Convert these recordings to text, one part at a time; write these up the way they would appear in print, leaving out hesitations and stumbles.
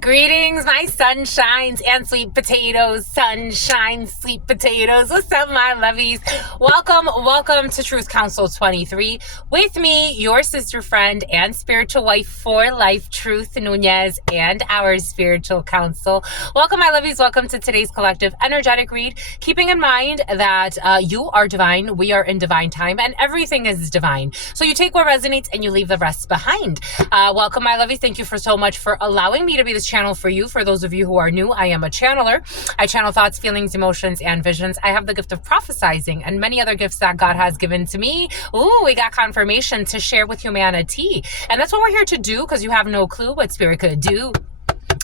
Greetings, my sunshines and sweet potatoes. Sunshine, sweet potatoes. What's up, my lovies? Welcome to Truth Council 23. With me, your sister friend and spiritual wife for life, Truth Nunez, and our spiritual council. Welcome, my lovies. Welcome to today's collective energetic read. Keeping in mind that you are divine, we are in divine time, and everything is divine. So you take what resonates and you leave the rest behind. Welcome, my lovies. Thank you so much for allowing me to be this channel for you. For those of you who are new, I am a channeler. I channel thoughts, feelings, emotions, and visions. I have the gift of prophesizing and many other gifts that God has given to me. Ooh, we got confirmation to share with humanity. And that's what we're here to do, because you have no clue what spirit could do.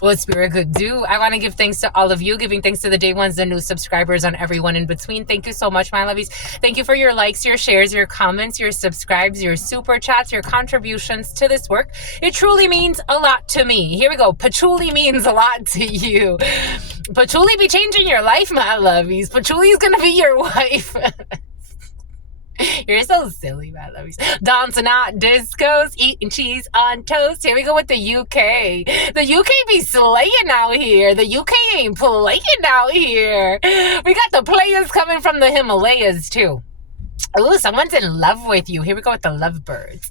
What spirit could do. I want to give thanks to all of you, giving thanks to the day ones, the new subscribers, and everyone in between. Thank you so much, my lovies. Thank you for your likes, your shares, your comments, your subscribes, your super chats, your contributions to this work. It truly means a lot to me. Here we go. Patchouli means a lot to you. Patchouli be changing your life, my lovies. Patchouli is gonna be your wife. You're so silly, my lovies. Dancing out discos, eating cheese on toast. Here we go with the UK. The UK be slaying out here. The UK ain't playing out here. We got the players coming from the Himalayas, too. Ooh, someone's in love with you. Here we go with the lovebirds.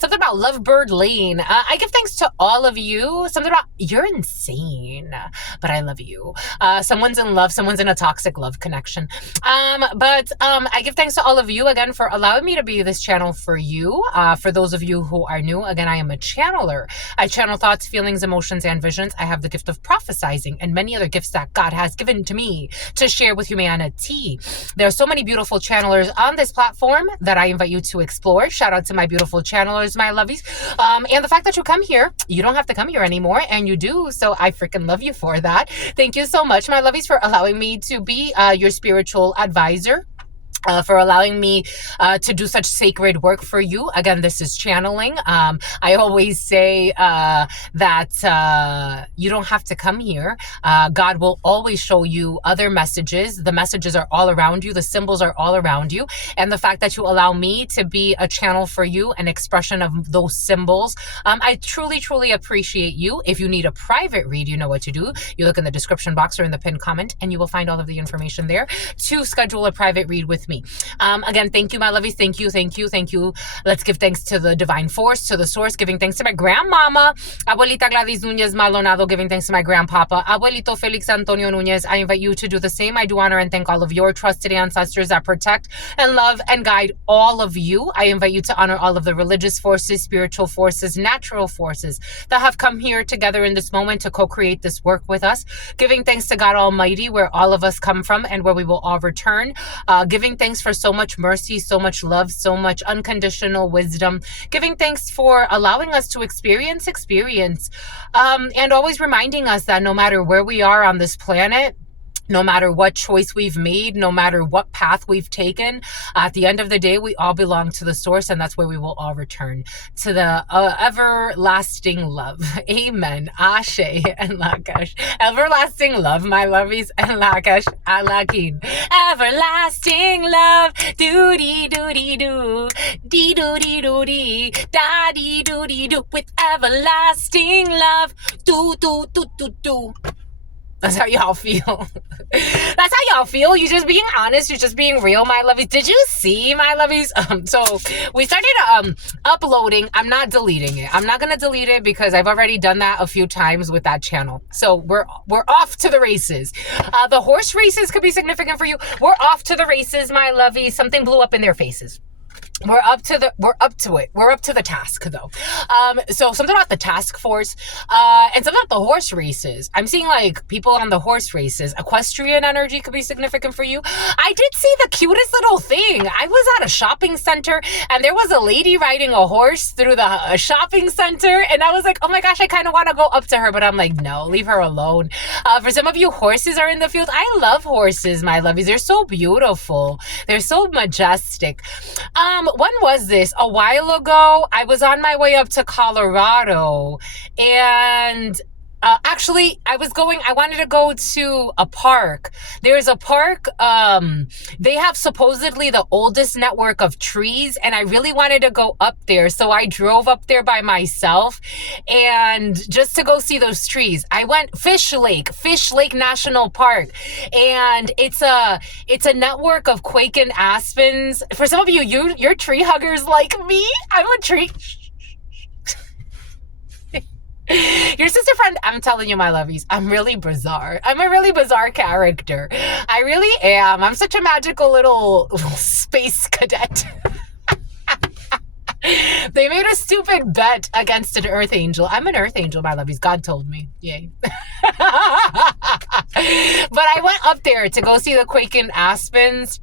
Something about Lovebird Lane. I give thanks to all of you. Something about, you're insane, but I love you. Someone's in love. Someone's in a toxic love connection. I give thanks to all of you again for allowing me to be this channel for you. For those of you who are new, again, I am a channeler. I channel thoughts, feelings, emotions, and visions. I have the gift of prophesizing and many other gifts that God has given to me to share with humanity. There are so many beautiful channelers on this platform that I invite you to explore. Shout out to my beautiful channelers, my lovies. And the fact that you come here, you don't have to come here anymore, and you do, so I freaking love you for that. Thank you so much, my lovies, for allowing me to be your spiritual advisor. For allowing me to do such sacred work for you. Again, this is channeling. I always say that you don't have to come here. God will always show you other messages. The messages are all around you. The symbols are all around you. And the fact that you allow me to be a channel for you, an expression of those symbols, I truly, truly appreciate you. If you need a private read, you know what to do. You look in the description box or in the pinned comment, and you will find all of the information there to schedule a private read with me. Again, thank you, my lovies. Thank you, thank you, thank you. Let's give thanks to the divine force, to the source, giving thanks to my grandmama, Abuelita Gladys Nunez Maldonado, giving thanks to my grandpapa, Abuelito Felix Antonio Nunez. I invite you to do the same. I do honor and thank all of your trusted ancestors that protect and love and guide all of you. I invite you to honor all of the religious forces, spiritual forces, natural forces that have come here together in this moment to co-create this work with us. Giving thanks to God Almighty, where all of us come from and where we will all return. Giving thanks for so much mercy, so much love, so much unconditional wisdom. Giving thanks for allowing us to experience, and always reminding us that no matter where we are on this planet, no matter what choice we've made, no matter what path we've taken, at the end of the day, we all belong to the source, and that's where we will all return, to the everlasting love. Amen. Ashe and Lakash. Everlasting love, my lovies, and Lakash Alakin. Everlasting love. Doody doody doo. Dee doody doody. Da dee doody doo. With everlasting love. Do do do do do. That's how y'all feel. That's how y'all feel. You're just being honest. You're just being real, my lovies. Did you see, my lovies? So we started uploading. I'm not deleting it. I'm not going to delete it because I've already done that a few times with that channel. So we're off to the races. The horse races could be significant for you. We're off to the races, my lovies. Something blew up in their faces. We're up to it. We're up to the task, though. So something about the task force, and something about the horse races. I'm seeing like people on the horse races. Equestrian energy could be significant for you. I did see the cutest little thing. I was at a shopping center and there was a lady riding a horse through the shopping center, and I was like, oh my gosh, I kind of want to go up to her, but I'm like, no, leave her alone. For some of you, horses are in the field. I love horses, my lovies. They're so beautiful. They're so majestic. When was this? A while ago, I was on my way up to Colorado, and Actually, I wanted to go to a park. There's a park, they have supposedly the oldest network of trees, and I really wanted to go up there. So I drove up there by myself and just to go see those trees. I went Fish Lake National Park, and it's a network of quaking aspens. For some of you're tree huggers like me. I'm a tree. Your sister friend, I'm telling you, my lovies, I'm really bizarre. I'm a really bizarre character. I really am. I'm such a magical little space cadet. They made a stupid bet against an earth angel. I'm an earth angel, my lovies. God told me. Yay. But I went up there to go see the quaking aspens.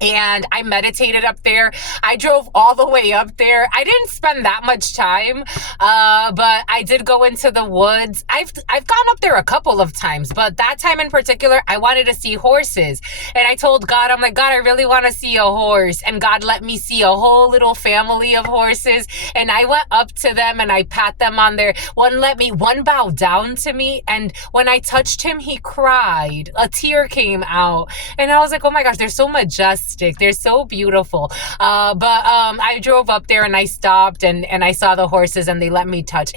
And I meditated up there. I drove all the way up there. I didn't spend that much time, but I did go into the woods. I've gone up there a couple of times, but that time in particular, I wanted to see horses. And I told God, I'm like, God, I really want to see a horse. And God let me see a whole little family of horses. And I went up to them and I pat them on their, one bowed down to me. And when I touched him, he cried. A tear came out. And I was like, oh my gosh, they're so majestic. They're so beautiful. But I drove up there and I stopped and I saw the horses and he let me touch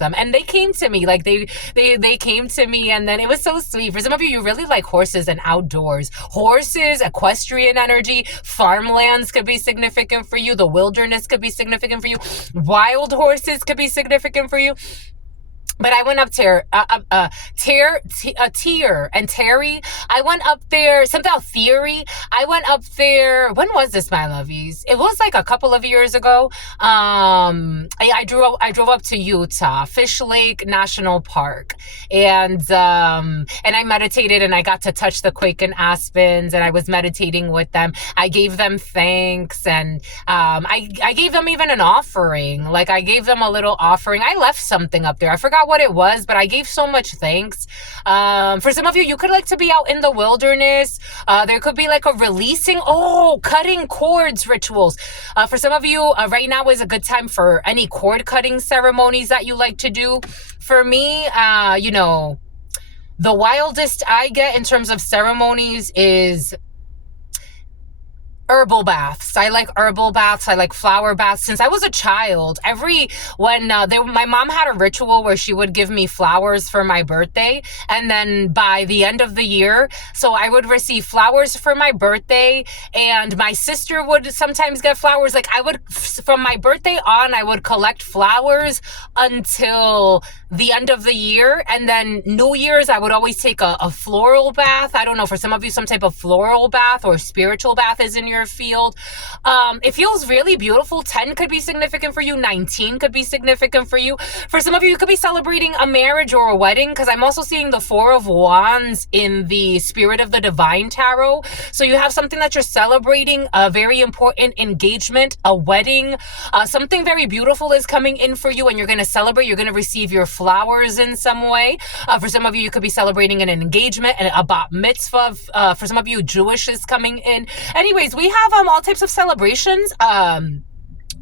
them. And they came to me, like they came to me, and then it was so sweet. For some of you really like horses and outdoors. Horses, equestrian energy, farmlands could be significant for you. The wilderness could be significant for you. Wild horses could be significant for you. But I went up Tier and Terry. I went up there, something about Theory. I went up there. When was this, my lovies? It was like a couple of years ago. I drove up to Utah, Fish Lake National Park, and I meditated and I got to touch the quaking aspens and I was meditating with them. I gave them thanks and I gave them even an offering. Like I gave them a little offering. I left something up there. I forgot what it was, but I gave so much thanks. For some of you could like to be out in the wilderness. There could be like a releasing, cutting cords rituals. For some of you, right now is a good time for any cord cutting ceremonies that you like to do. For me, the wildest I get in terms of ceremonies is herbal baths. I like herbal baths. I like flower baths. Since I was a child, my mom had a ritual where she would give me flowers for my birthday, and then by the end of the year, so I would receive flowers for my birthday, and my sister would sometimes get flowers. Like from my birthday on, I would collect flowers until the end of the year, and then New Year's, I would always take a floral bath. I don't know, for some of you, some type of floral bath or spiritual bath is in your field. It feels really beautiful. 10 could be significant for you. 19 could be significant for you. For some of you, you could be celebrating a marriage or a wedding, because I'm also seeing the Four of Wands in the Spirit of the Divine Tarot. So you have something that you're celebrating, a very important engagement, a wedding, something very beautiful is coming in for you, and you're going to celebrate. You're going to receive your flowers in some way. For some of you, you could be celebrating an engagement and a bat mitzvah. For some of you, Jewish is coming in. Anyways, we have all types of celebrations.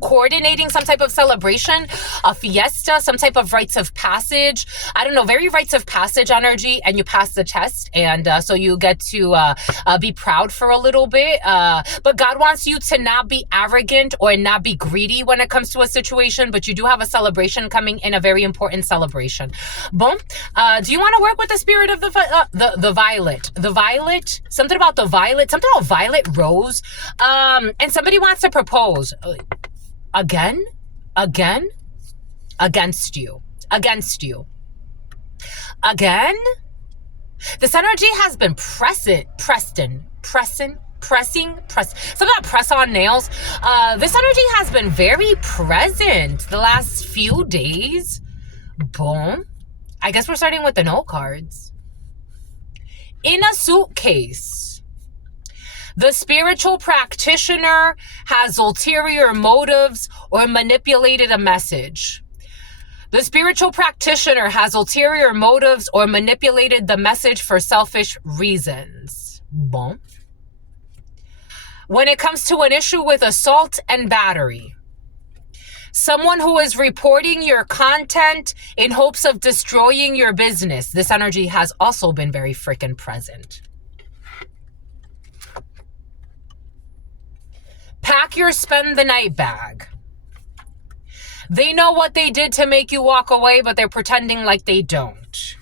Coordinating some type of celebration, a fiesta, some type of rites of passage. I don't know, very rites of passage energy, and you pass the test, and so you get to be proud for a little bit. But God wants you to not be arrogant or not be greedy when it comes to a situation, but you do have a celebration coming in, a very important celebration. Boom. Do you want to work with the spirit of the violet? The violet, something about the violet, something about violet rose. And somebody wants to propose. Again, against you. Again, this energy has been pressing, something about press on nails. This energy has been very present the last few days. Boom. I guess we're starting with the no cards. In a suitcase. The spiritual practitioner has ulterior motives or manipulated a message. The spiritual practitioner has ulterior motives or manipulated the message for selfish reasons. Bon. When it comes to an issue with assault and battery, Someone who is reporting your content in hopes of destroying your business. This energy has also been very freaking present. Pack your spend the night bag. They know what they did to make you walk away, but they're pretending like they don't.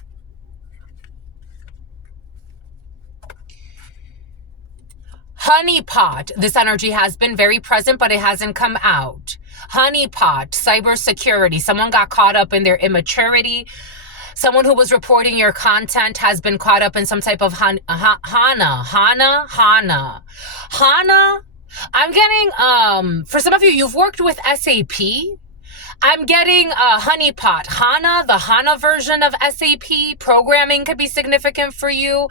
Honeypot. This energy has been very present, but it hasn't come out. Honeypot, cybersecurity. Someone got caught up in their immaturity. Someone who was reporting your content has been caught up in some type of Hana. I'm getting, for some of you, you've worked with SAP. I'm getting a honeypot. Hana, the Hana version of SAP. Programming could be significant for you.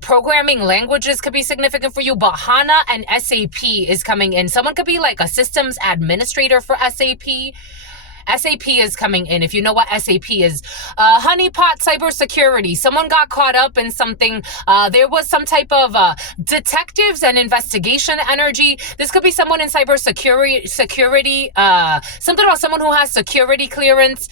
Programming languages could be significant for you. But Hana and SAP is coming in. Someone could be like a systems administrator for SAP. SAP is coming in. If you know what SAP is, honeypot, cybersecurity. Someone got caught up in something. There was some type of detectives and investigation energy. This could be someone in cybersecurity. Something about someone who has security clearance,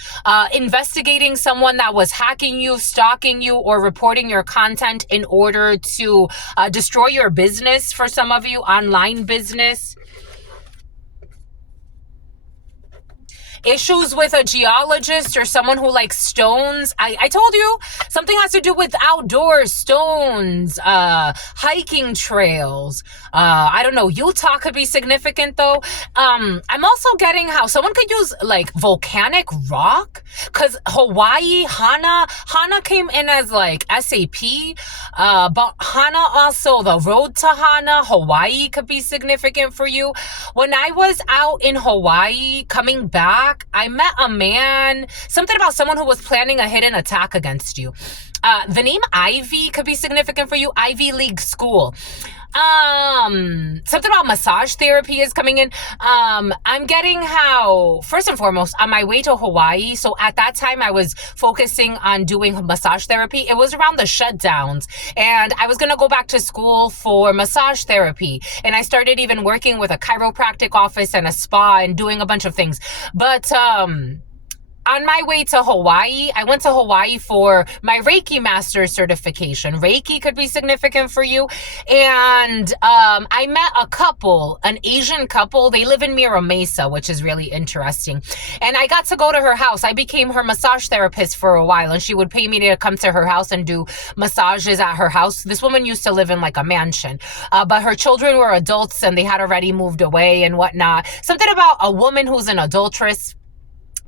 investigating someone that was hacking you, stalking you, or reporting your content in order to destroy your business. For some of you, online business. Issues with a geologist or someone who likes stones. I told you something has to do with outdoors, stones, hiking trails. I don't know. Utah could be significant though. I'm also getting how someone could use like volcanic rock, because Hawaii, Hana came in as like SAP, but Hana also, the road to Hana, Hawaii could be significant for you. When I was out in Hawaii coming back, I met a man, something about someone who was planning a hidden attack against you. The name Ivy could be significant for you. Ivy League school. Something about massage therapy is coming in. I'm getting how, first and foremost, on my way to Hawaii, so at that time I was focusing on doing massage therapy. It was around the shutdowns, and I was going to go back to school for massage therapy. And I started even working with a chiropractic office and a spa and doing a bunch of things. But, on my way to Hawaii, I went to Hawaii for my Reiki Master certification. Reiki could be significant for you. And I met a couple, an Asian couple. They live in Mira Mesa, which is really interesting. And I got to go to her house. I became her massage therapist for a while, and she would pay me to come to her house and do massages at her house. This woman used to live in like a mansion, but her children were adults and they had already moved away and whatnot. Something about a woman who's an adulteress.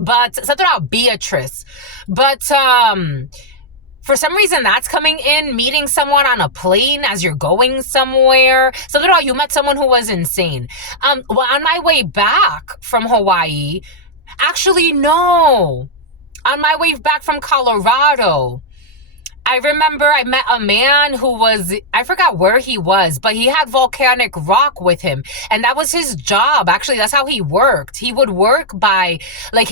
But something about Beatrice. But for some reason, that's coming in. Meeting someone on a plane as you're going somewhere. Something about you met someone who was insane. Well, on my way back from Hawaii, actually, no. On my way back from Colorado, I remember I met a man who was, I forgot where he was, but he had volcanic rock with him. And that was his job. Actually, that's how he worked. He would work by, like,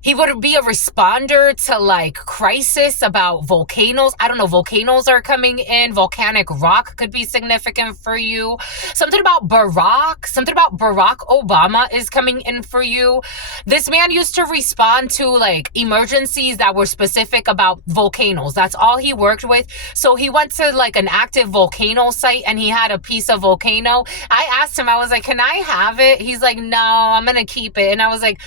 he would be a responder to like crisis about volcanoes. I don't know, volcanoes are coming in. Volcanic rock could be significant for you. Something about Barack Obama is coming in for you. This man used to respond to like emergencies that were specific about volcanoes. That's all he worked with. So he went to like an active volcano site and he had a piece of volcano. I asked him, I was like, can I have it? He's like, no, I'm going to keep it. And I was like,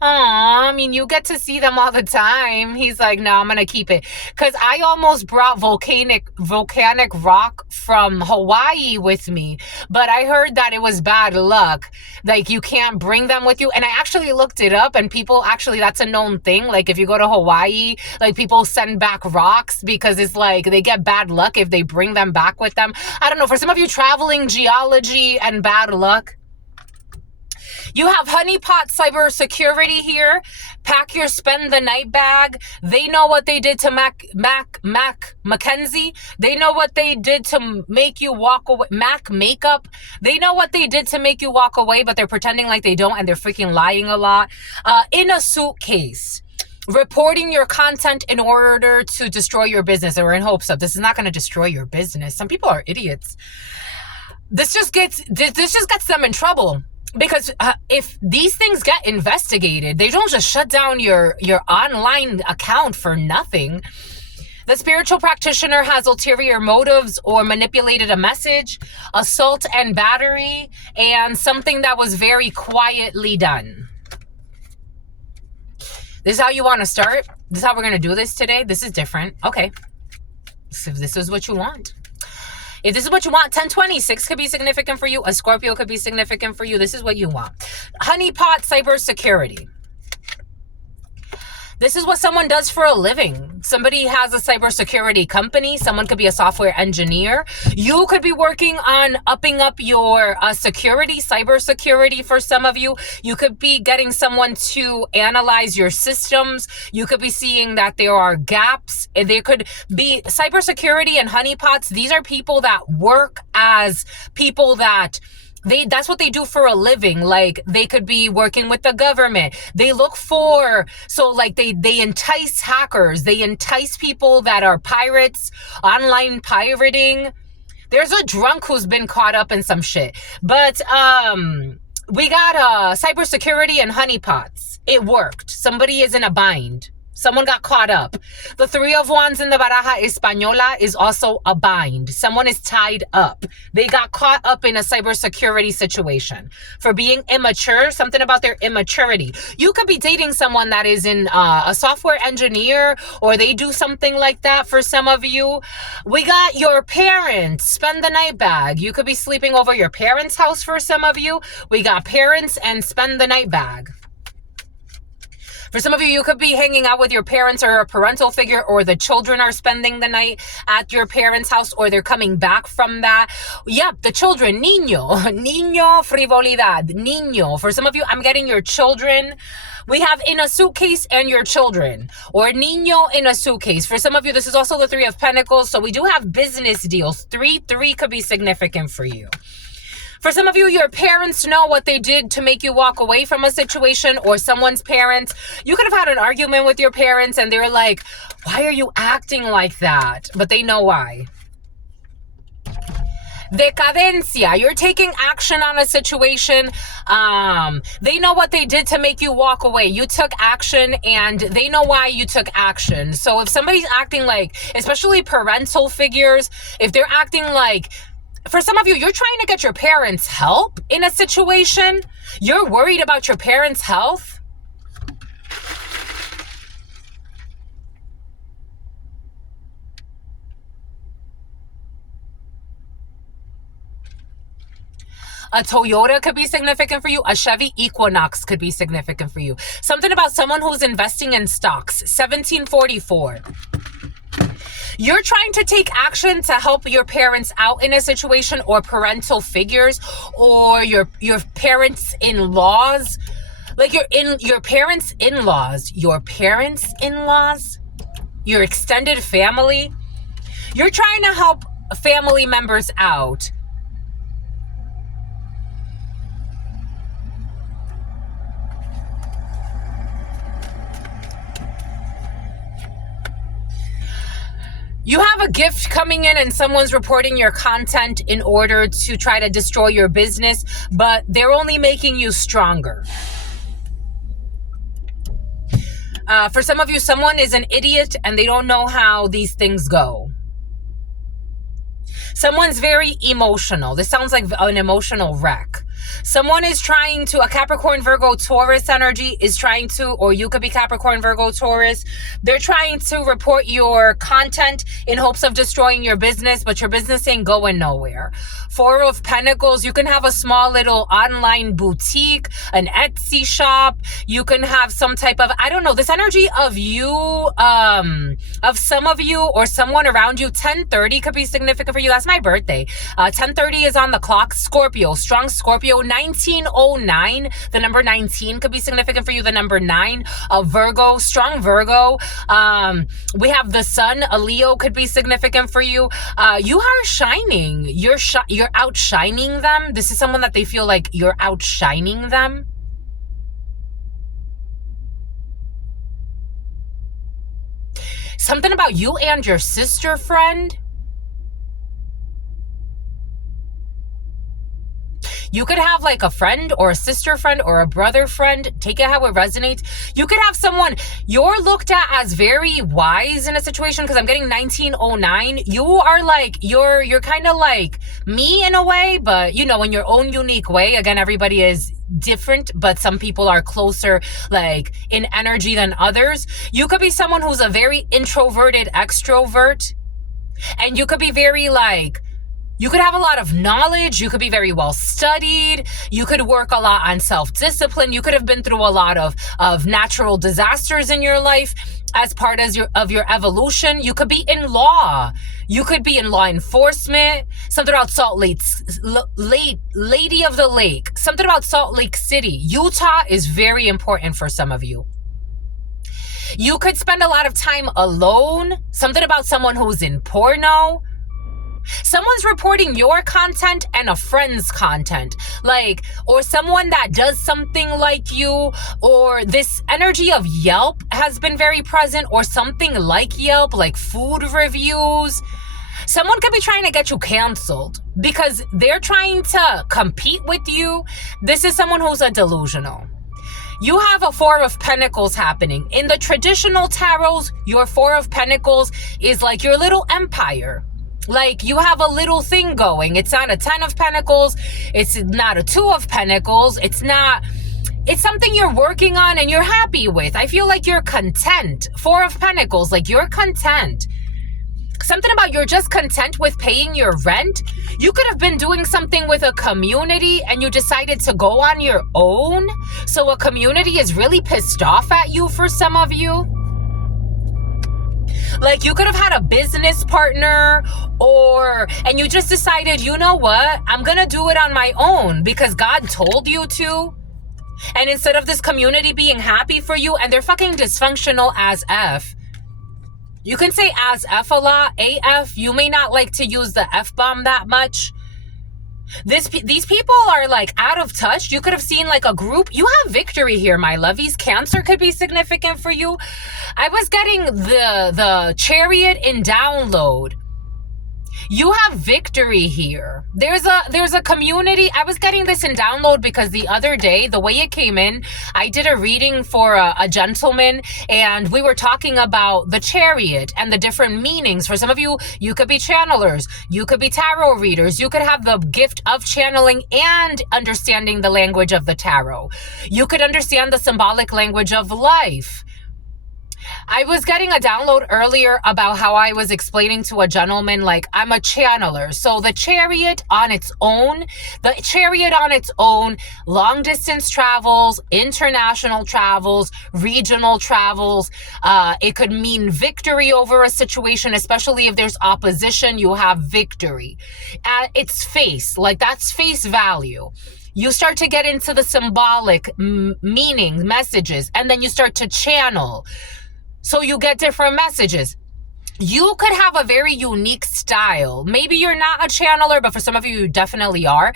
I mean, you get to see them all the time. He's like, no, I'm going to keep it. Because I almost brought volcanic rock from Hawaii with me. But I heard that it was bad luck. Like, you can't bring them with you. And I actually looked it up, and people actually, that's a known thing. Like, if you go to Hawaii, like, people send back rocks because it's like they get bad luck if they bring them back with them. I don't know. For some of you, traveling, geology, and bad luck. You have honeypot cybersecurity here. Pack your spend the night bag. They know what they did to Mackenzie. They know what they did to make you walk away. Mac makeup. They know what they did to make you walk away, but they're pretending like they don't, and they're freaking lying a lot. In a suitcase. Reporting your content in order to destroy your business, or in hopes of. This is not going to destroy your business. Some people are idiots. This just gets them in trouble. Because if these things get investigated, they don't just shut down your online account for nothing. The spiritual practitioner has ulterior motives or manipulated a message, assault and battery, and something that was very quietly done. This is how you want to start? This is how we're going to do this today? This is different. Okay. So this is what you want. If this is what you want, 1026 could be significant for you. A Scorpio could be significant for you. This is what you want. Honeypot cybersecurity. This is what someone does for a living. Somebody has a cybersecurity company. Someone could be a software engineer. You could be working on upping up your security, cybersecurity for some of you. You could be getting someone to analyze your systems. You could be seeing that there are gaps. There could be cybersecurity and honeypots. These are people that work as people that that's what they do for a living. Like, they could be working with the government. They look for, so like they entice hackers. They entice people that are pirates, online pirating. There's a drunk who's been caught up in some shit. But we got cybersecurity and honeypots. It worked. Somebody is in a bind. Someone got caught up. The Three of Wands in the Baraja Española is also a bind. Someone is tied up. They got caught up in a cybersecurity situation for being immature, something about their immaturity. You could be dating someone that is in a software engineer, or they do something like that for some of you. We got your parents, spend the night bag. You could be sleeping over your parents' house for some of you. We got parents and spend the night bag. For some of you, you could be hanging out with your parents or a parental figure, or the children are spending the night at your parents' house, or they're coming back from that. Yep, the children, niño frivolidad, niño. For some of you, I'm getting your children. We have in a suitcase and your children, or niño in a suitcase. For some of you, this is also the Three of Pentacles. So we do have business deals. 3-3 could be significant for you. For some of you, your parents know what they did to make you walk away from a situation, or someone's parents. You could have had an argument with your parents and they're like, why are you acting like that? But they know why. Decadencia. You're taking action on a situation. They know what they did to make you walk away. You took action and they know why you took action. So if somebody's acting like, especially parental figures, if they're acting like, for some of you, you're trying to get your parents' help in a situation. You're worried about your parents' health. A Toyota could be significant for you. A Chevy Equinox could be significant for you. Something about someone who's investing in stocks. 1744. You're trying to take action to help your parents out in a situation, or parental figures, or your parents in-laws. Like your parents in-laws, your extended family. You're trying to help family members out. You have a gift coming in and someone's reporting your content in order to try to destroy your business, but they're only making you stronger. For some of you, someone is an idiot and they don't know how these things go. Someone's very emotional. This sounds like an emotional wreck. Someone is trying to, a Capricorn, Virgo, Taurus energy is trying to, or you could be Capricorn, Virgo, Taurus. They're trying to report your content in hopes of destroying your business, but your business ain't going nowhere. Four of Pentacles, you can have a small little online boutique, an Etsy shop. You can have some type of, I don't know, this energy of you, of some of you or someone around you. 1030 could be significant for you. That's my birthday. 1030 is on the clock. Scorpio, strong Scorpio. 1909, the number 19 could be significant for you. The number 9, a Virgo, strong Virgo. We have the sun, a Leo could be significant for you. You are shining. You're outshining them. This is someone that they feel like you're outshining them. Something about you and your sister friend. You could have like a friend or a sister friend or a brother friend. Take it how it resonates. You could have someone you're looked at as very wise in a situation, because I'm getting 1909. You are like, you're kind of like me in a way, but you know, in your own unique way. Again, everybody is different, but some people are closer like in energy than others. You could be someone who's a very introverted extrovert, and you could be very like, you could have a lot of knowledge. You could be very well studied. You could work a lot on self-discipline. You could have been through a lot of natural disasters in your life as part of your evolution. You could be in law. You could be in law enforcement. Something about Lady of the Lake. Something about Salt Lake City. Utah is very important for some of you. You could spend a lot of time alone. Something about someone who's in porno. Someone's reporting your content and a friend's content, like, or someone that does something like you, or this energy of Yelp has been very present, or something like Yelp, like food reviews. Someone could be trying to get you canceled because they're trying to compete with you. This is someone who's a delusional. You have a Four of Pentacles happening. In the traditional tarots, your Four of Pentacles is like your little empire. Like, you have a little thing going. It's not a 10 of Pentacles. It's not a 2 of Pentacles. It's something you're working on and you're happy with. I feel like you're content. 4 of Pentacles, like you're content. Something about you're just content with paying your rent. You could have been doing something with a community and you decided to go on your own. So a community is really pissed off at you for some of you. Like, you could have had a business partner and you just decided, you know what? I'm going to do it on my own because God told you to. And instead of this community being happy for you, and they're fucking dysfunctional as F. You can say as F a lot, AF. You may not like to use the F-bomb that much. These people are like out of touch. You could have seen like a group. You have victory here, my lovies. Cancer could be significant for you. I was getting the Chariot in download. You have victory here. There's a community. I was getting this in download because the other day, the way it came in, I did a reading for a gentleman, and we were talking about the Chariot and the different meanings. For some of you, you could be channelers. You could be tarot readers. You could have the gift of channeling and understanding the language of the tarot. You could understand the symbolic language of life. I was getting a download earlier about how I was explaining to a gentleman, like, I'm a channeler. So the Chariot on its own, long distance travels, international travels, regional travels. It could mean victory over a situation, especially if there's opposition, you have victory. At its face, like that's face value. You start to get into the symbolic meaning, messages, and then you start to channel. So you get different messages. You could have a very unique style. Maybe you're not a channeler, but for some of you, you definitely are.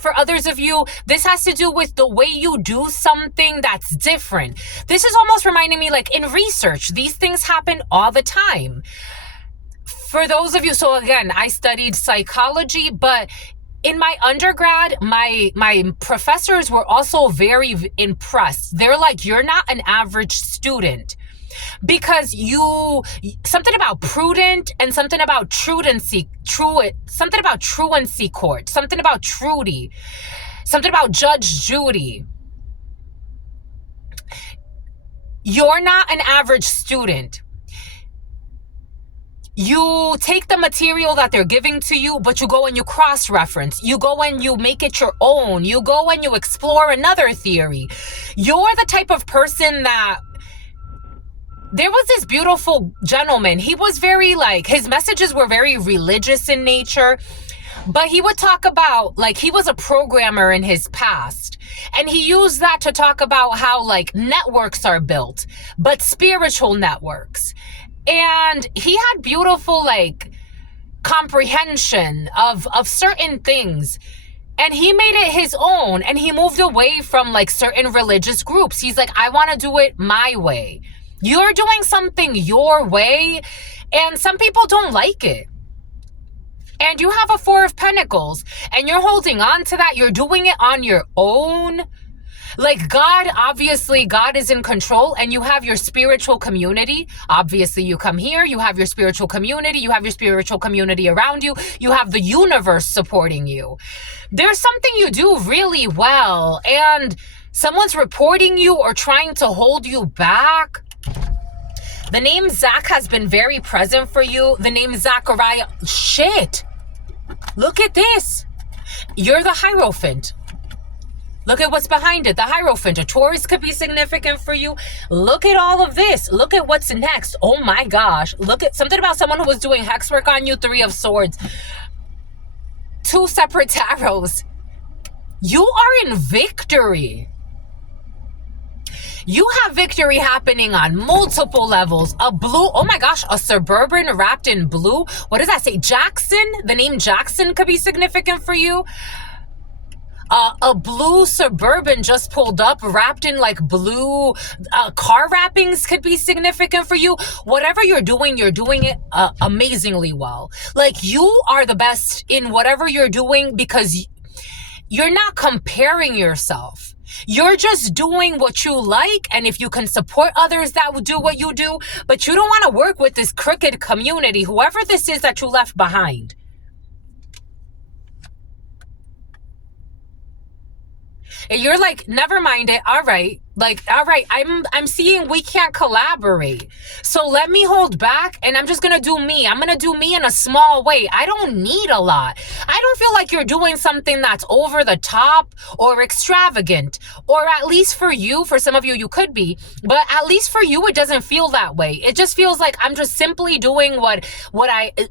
For others of you, this has to do with the way you do something that's different. This is almost reminding me, like in research, these things happen all the time. For those of you, so again, I studied psychology, but in my undergrad, my professors were also very impressed. They're like, you're not an average student. Because something about prudent and something about truancy court, something about Trudy, something about Judge Judy. You're not an average student. You take the material that they're giving to you, but you go and you cross-reference. You go and you make it your own. You go and you explore another theory. You're the type of person that... There was this beautiful gentleman. He was very his messages were very religious in nature, but he would talk about, he was a programmer in his past. And he used that to talk about how, networks are built, but spiritual networks. And he had beautiful, comprehension of certain things. And he made it his own. And he moved away from, certain religious groups. He's like, I want to do it my way. You're doing something your way, and some people don't like it. And you have a Four of Pentacles, and you're holding on to that. You're doing it on your own. Like God, obviously, God is in control, and you have your spiritual community. Obviously, you come here, you have your spiritual community, you have your spiritual community around you, you have the universe supporting you. There's something you do really well, and someone's reporting you or trying to hold you back. The name Zach has been very present for you. The name Zachariah. Shit. Look at this. You're the Hierophant. Look at what's behind it. The Hierophant. A Taurus could be significant for you. Look at all of this. Look at what's next. Oh my gosh. Look at something about someone who was doing hex work on you. Three of Swords. Two separate tarots. You are in victory. You have victory happening on multiple levels. A blue, oh my gosh, a Suburban wrapped in blue. What does that say? Jackson? The name Jackson could be significant for you. A blue Suburban just pulled up, wrapped in like blue car wrappings could be significant for you. Whatever you're doing it amazingly well. Like you are the best in whatever you're doing because you're not comparing yourself. You're just doing what you like, and if you can support others that will do what you do, but you don't want to work with this crooked community, whoever this is that you left behind. And you're like, never mind it. All right. Like, all right, I'm seeing we can't collaborate. So let me hold back and I'm just going to do me. I'm going to do me in a small way. I don't need a lot. I don't feel like you're doing something that's over the top or extravagant, or at least for you, for some of you, you could be, but at least for you, it doesn't feel that way. It just feels like I'm just simply doing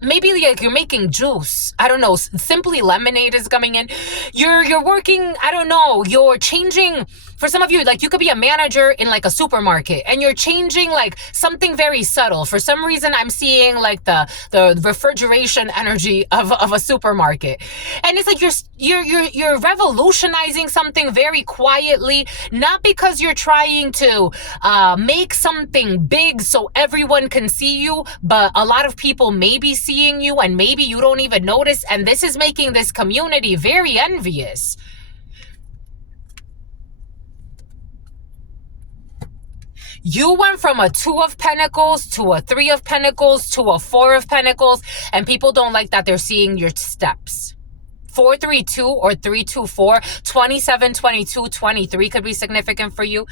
maybe like you're making juice. I don't know. Simply Lemonade is coming in. You're working. I don't know. You're changing. For some of you, like you could be a manager in like a supermarket and you're changing like something very subtle. For some reason, I'm seeing like the refrigeration energy of a supermarket. And it's like you're revolutionizing something very quietly, not because you're trying to make something big so everyone can see you, but a lot of people may be seeing you and maybe you don't even notice. And this is making this community very envious. You went from a 2 of Pentacles to a 3 of Pentacles to a 4 of Pentacles, and people don't like that they're seeing your steps. 432 or 324, 27, 22, 23 could be significant for you.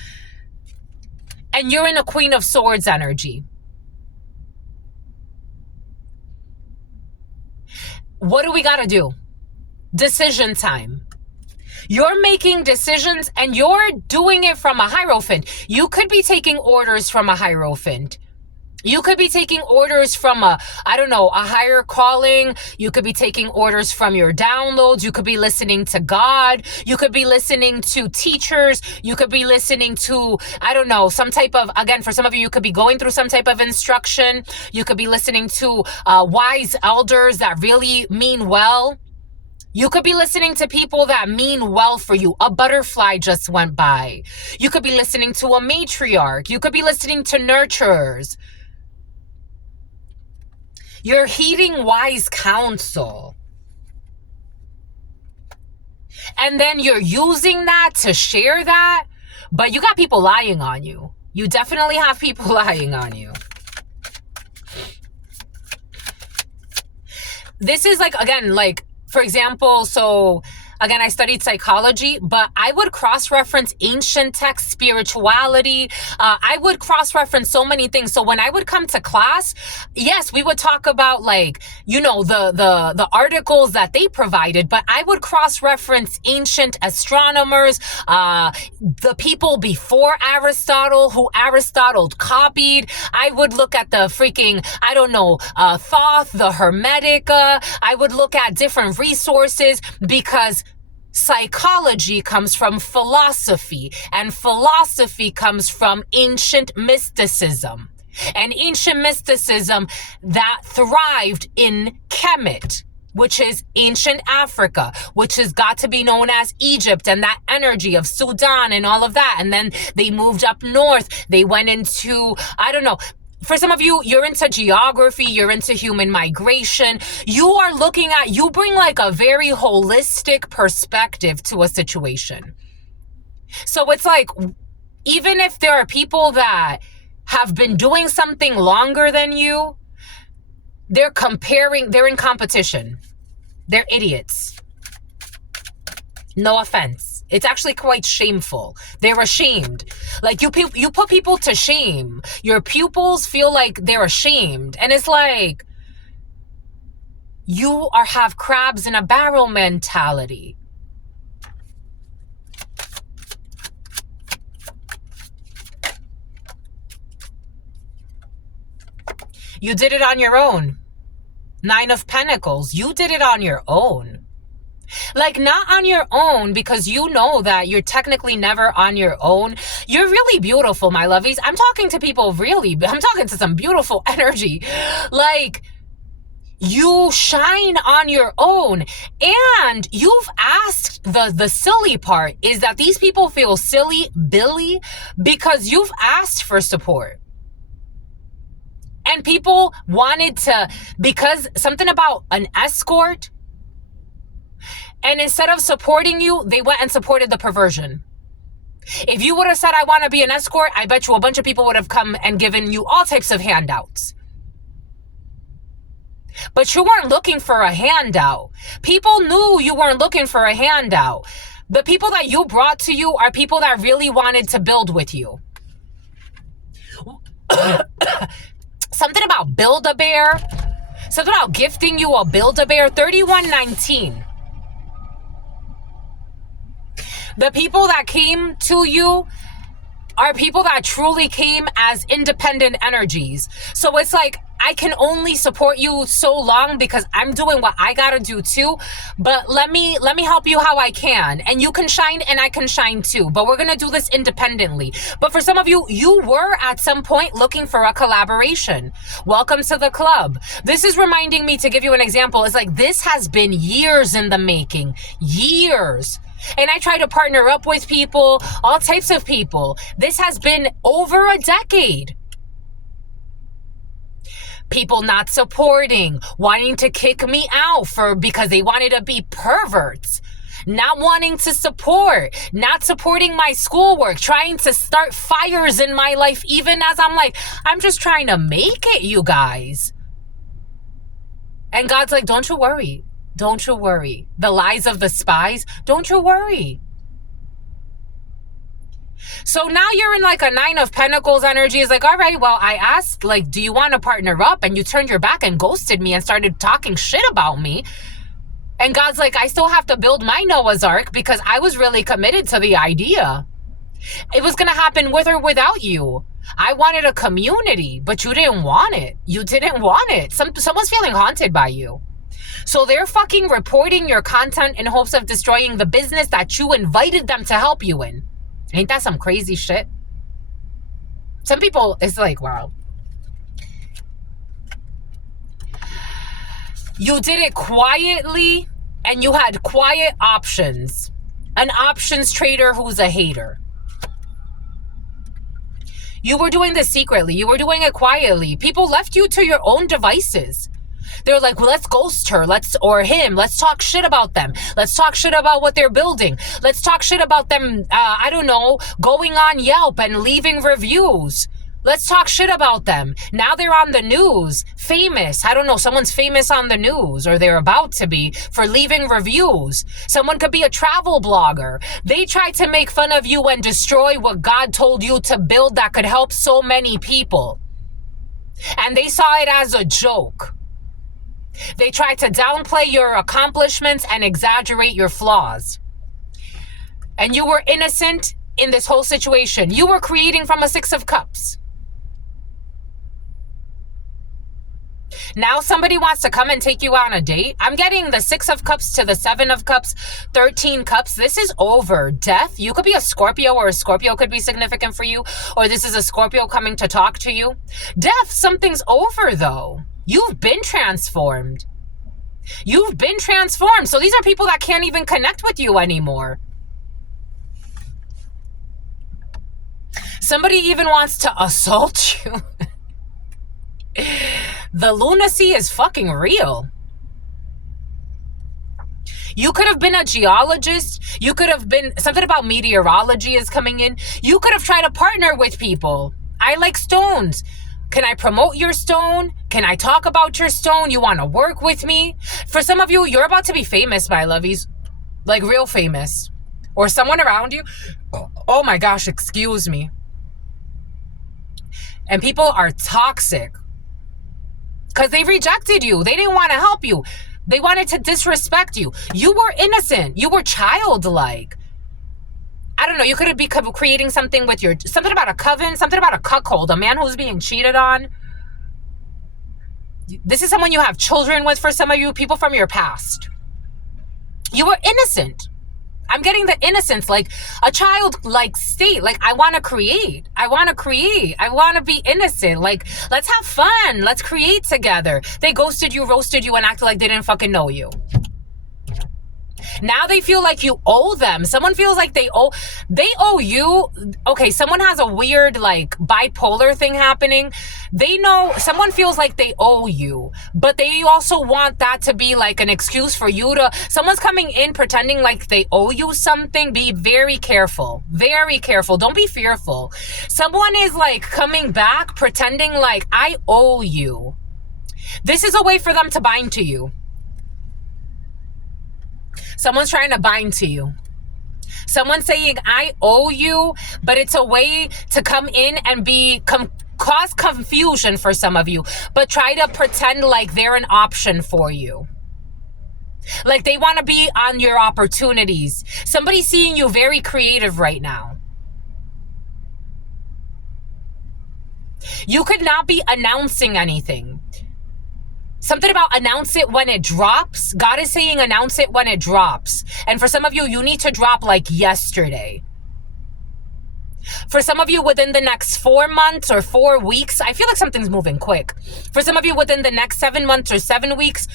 And you're in a Queen of Swords energy. What do we got to do? Decision time. You're making decisions and you're doing it from a Hierophant. You could be taking orders from a Hierophant. You could be taking orders from a higher calling. You could be taking orders from your downloads. You could be listening to God. You could be listening to teachers. You could be listening to, some type of, again, for some of you, you could be going through some type of instruction. You could be listening to wise elders that really mean well. You could be listening to people that mean well for you. A butterfly just went by. You could be listening to a matriarch. You could be listening to nurturers. You're heeding wise counsel. And then you're using that to share that. But you got people lying on you. You definitely have people lying on you. This is for example, so again, I studied psychology, but I would cross-reference ancient texts, spirituality. I would cross-reference so many things. So when I would come to class, yes, we would talk about the articles that they provided, but I would cross-reference ancient astronomers, the people before Aristotle, who Aristotle copied. I would look at the freaking, Thoth, the Hermetica. I would look at different resources because psychology comes from philosophy, and philosophy comes from ancient mysticism, and ancient mysticism that thrived in Kemet, which is ancient Africa, which has got to be known as Egypt, and that energy of Sudan and all of that. And then they moved up north. They went into, For some of you, you're into geography, you're into human migration. You bring like a very holistic perspective to a situation. So it's like, even if there are people that have been doing something longer than you, they're in competition. They're idiots. No offense. It's actually quite shameful. They're ashamed. Like you put people to shame. Your pupils feel like they're ashamed. And it's like, have crabs in a barrel mentality. You did it on your own. 9 of Pentacles. You did it on your own. Like, not on your own, because you know that you're technically never on your own. You're really beautiful, my lovies. I'm talking to people I'm talking to some beautiful energy. Like, you shine on your own. And you've asked, the silly part is that these people feel silly, Billy, because you've asked for support. And people wanted to, because something about an escort, and instead of supporting you, they went and supported the perversion. If you would have said, I want to be an escort, I bet you a bunch of people would have come and given you all types of handouts. But you weren't looking for a handout. People knew you weren't looking for a handout. The people that you brought to you are people that really wanted to build with you. Something about Build-A-Bear. Something about gifting you a Build-A-Bear. 3119. The people that came to you are people that truly came as independent energies. So it's like, I can only support you so long because I'm doing what I gotta do too. But let me help you how I can. And you can shine and I can shine too. But we're gonna do this independently. But for some of you, you were at some point looking for a collaboration. Welcome to the club. This is reminding me, to give you an example, it's like, this has been years in the making. Years. And I try to partner up with people, all types of people. This has been over a decade. People not supporting, wanting to kick me out because they wanted to be perverts. Not wanting to support, not supporting my schoolwork, trying to start fires in my life, even as I'm like, I'm just trying to make it, you guys. And God's like, don't you worry. Don't you worry. The lies of the spies, don't you worry. So now you're in like a 9 of Pentacles energy. Is like, all right, well, I asked, like, do you want to partner up? And you turned your back and ghosted me and started talking shit about me. And God's like, I still have to build my Noah's Ark because I was really committed to the idea. It was going to happen with or without you. I wanted a community, but you didn't want it. You didn't want it. Someone's feeling haunted by you. So they're fucking reporting your content in hopes of destroying the business that you invited them to help you in. Ain't that some crazy shit? Some people, it's like, wow. You did it quietly and you had quiet options. An options trader who's a hater. You were doing this secretly. You were doing it quietly. People left you to your own devices. They're like, well, let's ghost her, or him. Let's talk shit about them. Let's talk shit about what they're building. Let's talk shit about them, I don't know, going on Yelp and leaving reviews. Let's talk shit about them. Now they're on the news, famous. I don't know, someone's famous on the news, or they're about to be, for leaving reviews. Someone could be a travel blogger. They tried to make fun of you and destroy what God told you to build that could help so many people. And they saw it as a joke. They tried to downplay your accomplishments and exaggerate your flaws. And you were innocent in this whole situation. You were creating from a 6 of Cups. Now somebody wants to come and take you on a date. I'm getting the 6 of Cups to the 7 of Cups, 13 Cups. This is over. Death. You could be a Scorpio, or a Scorpio could be significant for you. Or this is a Scorpio coming to talk to you. Death. Something's over though. You've been transformed. You've been transformed. So these are people that can't even connect with you anymore. Somebody even wants to assault you. The lunacy is fucking real. You could have been a geologist. You could have been, something about meteorology is coming in. You could have tried to partner with people. I like stones. Can I promote your stone? Can I talk about your stone? You want to work with me? For some of you, you're about to be famous, my lovies. Like real famous. Or someone around you. Oh my gosh, excuse me. And people are toxic. Because they rejected you. They didn't want to help you. They wanted to disrespect you. You were innocent. You were childlike. I don't know. You could be creating something with your, something about a coven, something about a cuckold, a man who's being cheated on. This is someone you have children with for some of you, people from your past. You were innocent. I'm getting the innocence, like a child-like state. Like, I want to create. I want to be innocent. Like, let's have fun. Let's create together. They ghosted you, roasted you, and acted like they didn't fucking know you. Now they feel like you owe them. Someone feels like they owe you. Okay, someone has a weird, like, bipolar thing happening. They know, someone feels like they owe you, but they also want that to be like an excuse for you to, someone's coming in pretending like they owe you something. Be very careful. Very careful. Don't be fearful. Someone is like coming back pretending like I owe you. This is a way for them to bind to you. Someone's trying to bind to you. Someone's saying, I owe you, but it's a way to come in and cause confusion for some of you, but try to pretend like they're an option for you. Like they want to be on your opportunities. Somebody's seeing you very creative right now. You could not be announcing anything. Something about announce it when it drops. God is saying announce it when it drops. And for some of you, you need to drop like yesterday. For some of you, within the next 4 months or 4 weeks, I feel like something's moving quick. For some of you, within the next 7 months or 7 weeks,